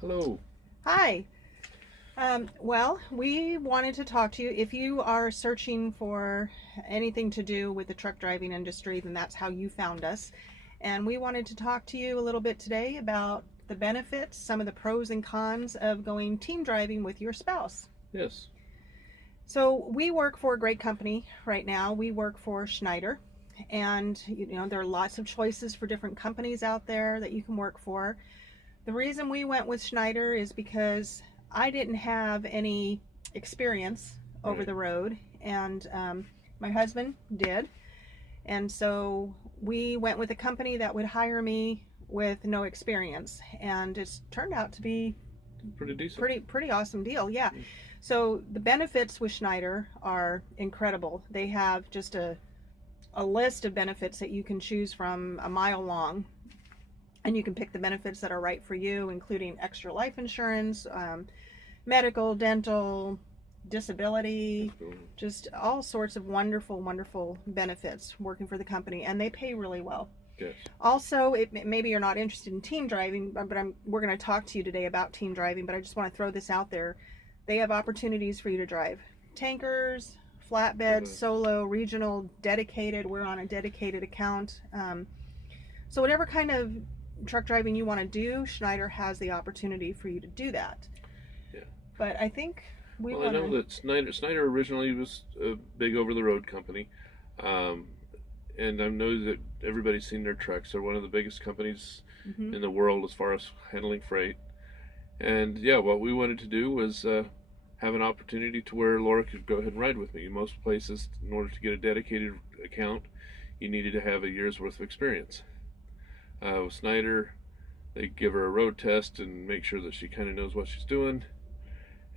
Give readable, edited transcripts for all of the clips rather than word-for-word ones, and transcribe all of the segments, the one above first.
Hello. Hi. Well, we wanted to talk to you. If you are searching for anything to do with the truck driving industry, then that's how you found us. And we wanted to talk to you a little bit today about the benefits, some of the pros and cons of going team driving with your spouse. Yes. So, we work for a great company right now. We work for Schneider. And, there are lots of choices for different companies out there that you can work for. The reason we went with Schneider is because I didn't have any experience over Right. the road, and my husband did. And so we went with a company that would hire me with no experience, and it's turned out to be Pretty decent. pretty awesome deal. Yeah. Mm. So the benefits with Schneider are incredible. They have just a list of benefits that you can choose from a mile long, and you can pick the benefits that are right for you, including extra life insurance, medical, dental, disability, just all sorts of wonderful benefits working for the company, and they pay really well. Yes. Also, maybe you're not interested in team driving, but we're going to talk to you today about team driving, but I just want to throw this out there. They have opportunities for you to drive tankers, flatbeds, Uh, solo, regional, dedicated. We're on a dedicated account. So whatever kind of truck driving you want to do, Schneider has the opportunity for you to do that. yeah. But I think we Well, I want know to. that Snyder originally was a big over-the-road company, um, and I know that everybody's seen their trucks. They're one of the biggest companies Hmm. in the world as far as handling freight. And yeah, what we wanted to do was have an opportunity to where Laura could go ahead and ride with me. In most places, in order to get a dedicated account, you needed to have a year's worth of experience. With Snyder, they give her a road test and make sure that she kind of knows what she's doing,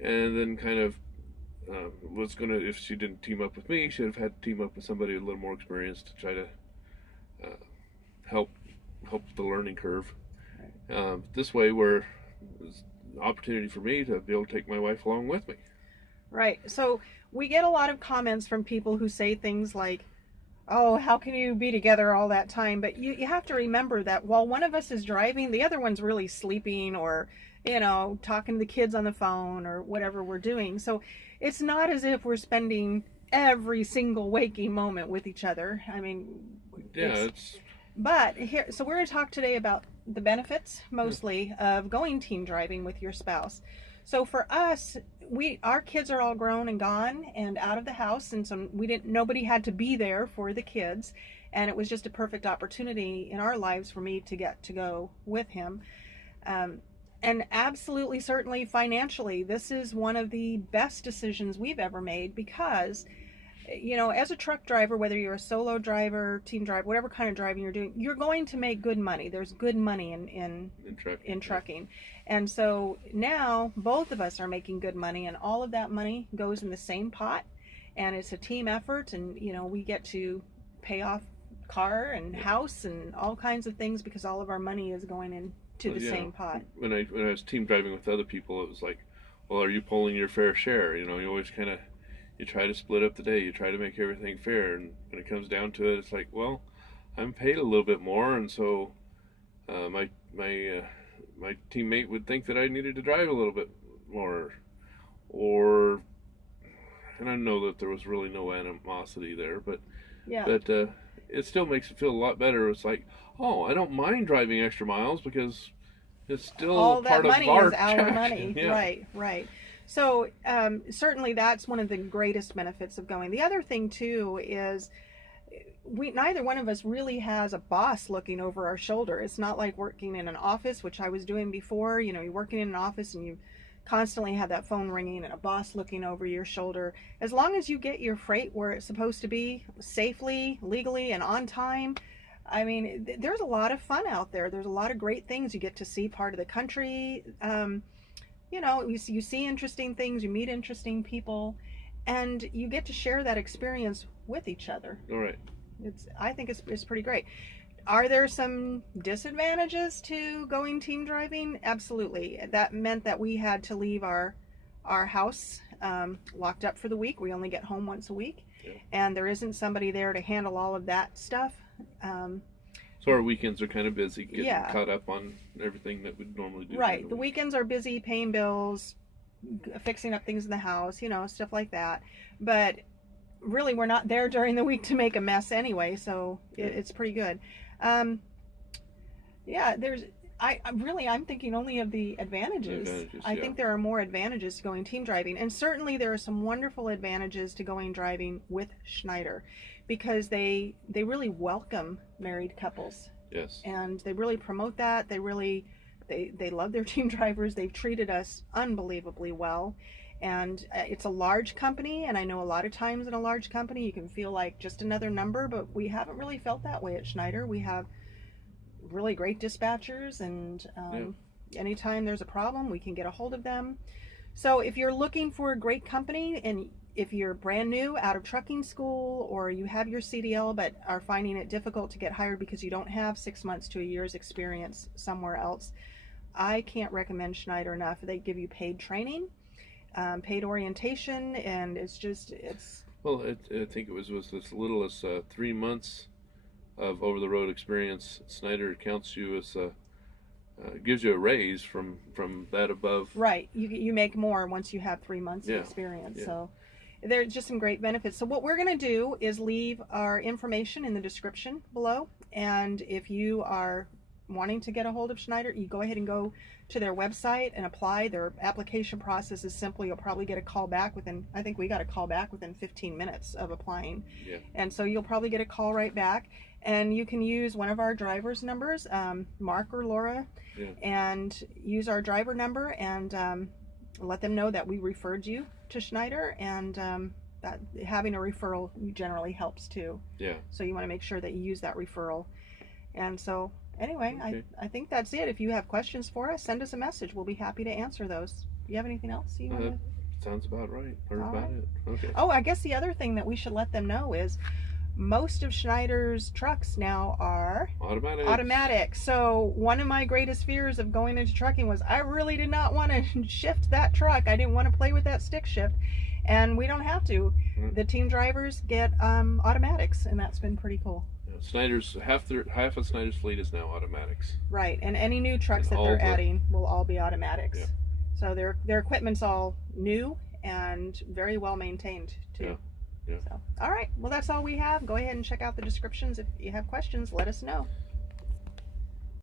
and then kind of was gonna, if she didn't team up with me, she'd have had to team up with somebody a little more experienced to try to uh, help the learning curve. This way, where there's an opportunity for me to be able to take my wife along with me. Right. So we get a lot of comments from people who say things like, "Oh, how can you be together all that time?" But you have to remember that while one of us is driving, the other one's really sleeping or, talking to the kids on the phone or whatever we're doing. So it's not as if we're spending every single waking moment with each other. I mean, Yeah, it's it's but here, so we're going to talk today about the benefits yeah, mostly of going team driving with your spouse. So for us, our kids are all grown and gone and out of the house, and so nobody had to be there for the kids, and it was just a perfect opportunity in our lives for me to get to go with him. Um, and absolutely, certainly financially, this is one of the best decisions we've ever made because as a truck driver, whether you're a solo driver, team driver, whatever kind of driving you're doing, you're going to make good money. There's good money in in trucking. Yeah. trucking. And so now both of us are making good money, and all of that money goes in the same pot, and it's a team effort, and we get to pay off car and Yeah. house and all kinds of things because all of our money is going into Well, the yeah. same pot. When I was team driving with other people, it was like, well, are you pulling your fair share? You always kind of you try to split up the day. You try to make everything fair, and when it comes down to it, it's like, well, I'm paid a little bit more, and so my teammate would think that I needed to drive a little bit more, or and I know that there was really no animosity there, but Yeah. but it still makes it feel a lot better. It's like, oh, I don't mind driving extra miles because it's still All that part of money is our our check. money. Yeah. Right. So certainly that's one of the greatest benefits of going. The other thing too is we neither one of us really has a boss looking over our shoulder. It's not like working in an office, which I was doing before. You're working in an office and you constantly have that phone ringing and a boss looking over your shoulder. As long as you get your freight where it's supposed to be safely, legally, and on time, I mean, there's a lot of fun out there. There's a lot of great things. You get to see part of the country. You see interesting things, you meet interesting people, and you get to share that experience with each other. All right. I think it's pretty great. Are there some disadvantages to going team driving? Absolutely. That meant that we had to leave our house locked up for the week. We only get home once a week, Yeah. and there isn't somebody there to handle all of that stuff. Um, So our weekends are kind of busy getting Yeah. caught up on everything that we'd normally do. Right. during The week. weekends are busy paying bills, fixing up things in the house, stuff like that. But really, we're not there during the week to make a mess anyway, so Yeah. it's pretty good. Um, yeah, I'm thinking only of the advantages. I yeah. think there are more advantages to going team driving, and certainly there are some wonderful advantages to going driving with Schneider, because they really welcome married couples, Yes. and they really promote that. They love their team drivers. They've treated us unbelievably well. And it's a large company, and I know a lot of times in a large company you can feel like just another number, but we haven't really felt that way at Schneider. We have really great dispatchers, and anytime there's a problem, we can get a hold of them. So if you're looking for a great company, and if you're brand new out of trucking school, or you have your CDL but are finding it difficult to get hired because you don't have 6 months to a year's experience somewhere else, I can't recommend Schneider enough. They give you paid training, paid orientation, and it's Well, I think it was as little as 3 months of over-the-road experience. Schneider counts you as gives you a raise from that above. right. You make more once you have 3 months Yeah, of experience. yeah. So there's just some great benefits. So what we're going to do is leave our information in the description below, and if you are wanting to get a hold of Schneider, you go ahead and go to their website and apply. Their application process is simple. You'll probably get a call back I think we got a call back within 15 minutes of applying. Yeah. And so you'll probably get a call right back, and you can use one of our driver's numbers, Mark or Laura, Yeah. and use our driver number, and let them know that we referred you to Schneider, and that having a referral generally helps too. Yeah. So you want to make sure that you use that referral. And so anyway, Okay. I think that's it. If you have questions for us, send us a message. We'll be happy to answer those. Do you have anything else you want to? Sounds about right. Or All about right. it. Okay. Oh, I guess the other thing that we should let them know is most of Schneider's trucks now are automatic. So one of my greatest fears of going into trucking was I really did not want to shift that truck. I didn't want to play with that stick shift, and we don't have to. The team drivers get automatics, and that's been pretty cool. Schneider's half of Schneider's fleet is now automatics. Right, and any new trucks And that all they're the- adding will all be automatics. Yeah. So their equipment's all new and very well maintained too. Yeah. So all right, well that's all we have. Go ahead and check out the descriptions. If you have questions, let us know.